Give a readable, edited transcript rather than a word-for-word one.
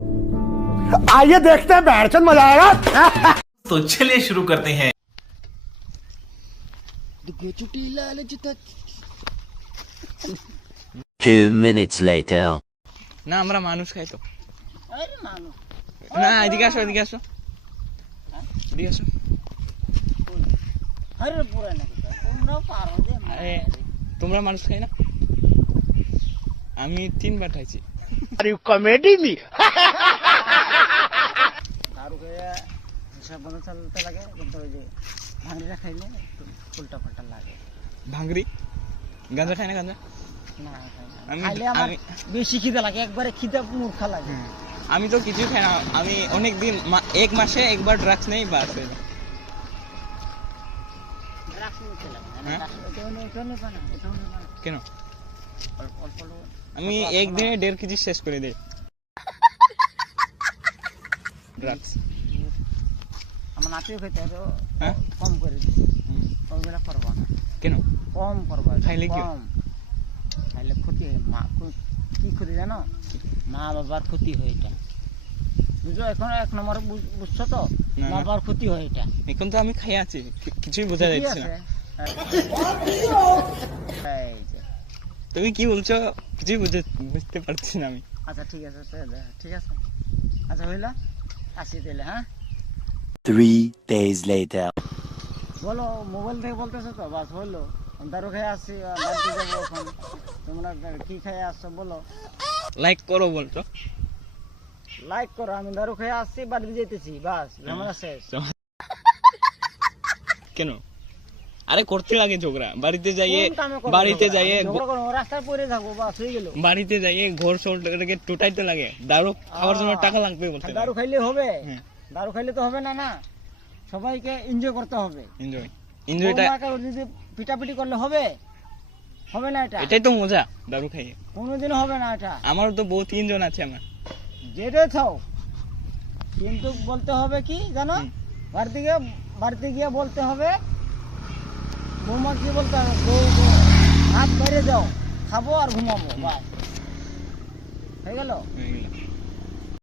आइए देखते हैं बैठचंद मजा आएगा। तो चलिए शुरू करते हैं। Two minutes later. না আমরা মানুষ খাই তো। না এদিকে আসো এদিকে আসো এদিকে আসো। আরে তোমরা মানুষ খাই না? আমি 3 বার খাইছি। कॉमेडी में দারু খেয়ে হিসাব মতো চলতে লাগে, কিন্তু ওই যে ভাঙড়িটা খাইলে উল্টা পাল্টা লাগে। ভাঙড়ি গাঁজা খাই না? গাঁজা না আমি- খাইলে আমার বেশি খিদে লাগে, একবারে খিদে মূর্খা লাগে। আমি তো কিছুই খাই না। আমি অনেক দিন 1 মাসে একবার ড্রাগস নেই বাস হয়ে যায়। ড্রাগস নিতে লাগে না, হ্যাঁ? এটাও নেবে না, এটাও নেবে না। কেন? অল্প অল্প নেবে। আমি একদিনে 1.5 কেজি শেষ করে দেই ড্রাগস। আমার নাতিও খেতে হবে, হ্যাঁ? কম করে দিচ্ছি, হুম। ওইগুলো করবো না, কেন? কম করবো। খাইলে কি? কম খাইলে ক্ষতি হয়। কি ক্ষতি জানো? মা বাবার ক্ষতি হয় এটা, বুঝো? এখন 1 নম্বর বুঝছো তো? না, মা না। বাবার ক্ষতি হয় এটা। এখন তো আমি খাই আছি, কিছুই বোঝা ঠিক যাচ্ছে আছে? না। এই যে, তুমি কি বলছো কিছুই বুঝতে পারছি না আমি। আচ্ছা ঠিক আছে তাহলে, ঠিক আছে, আচ্ছা হইলো, আসি তাহলে। হ্যাঁ 3 days later. বলো, মোবাইল থেকে বলতেছো তো? বাস হইলো, দারু খেয়ে আসছি, বাড়িতে যাবো এখন। তোমরা কি খেয়ে আসছো বলো? লাইক করো বলছো? লাইক করো। আমি দারু খেয়ে আসছি, বাড়িতে যেতেছি, বাস ঝামেলা শেষ। কেন? আরে করতে লাগে ঝগড়া। বাড়িতে যাইয়ে কোন কামে করবো বাড়িতে ঝগড়া? যাইয়ে ঝগড়া করবো, রাস্তায় পড়ে থাকবো, বাস হয়ে গেল। বাড়িতে যাইয়ে ঘর সলটাকে টোটাইতে লাগে। দারু খাওয়ার জন্য টাকা লাগবে বলতে। দারু খাইলে হবে? হ্যাঁ। দারু খাইলে তো হবে না, না সবাইকে এনজয় করতে হবে। এনজয়টা তোমাকে যদি পিটাপিটি করলে হবে? হবে না এটা, এটাই তো মজা দারু খাইয়ে। কোনোদিনও হবে না এটা। আমারও তো বউ 3 জন আছে আমার। যেটাই খাও, কিন্তু বলতে হবে কি জানো? বাড়িতে গিয়ে বলতে হবে, বৌমা কি বলতে হবে, হাত বাইরে দাও, খাবো আর ঘুমাবো, বাস হয়ে গেল। হয়ে গেল।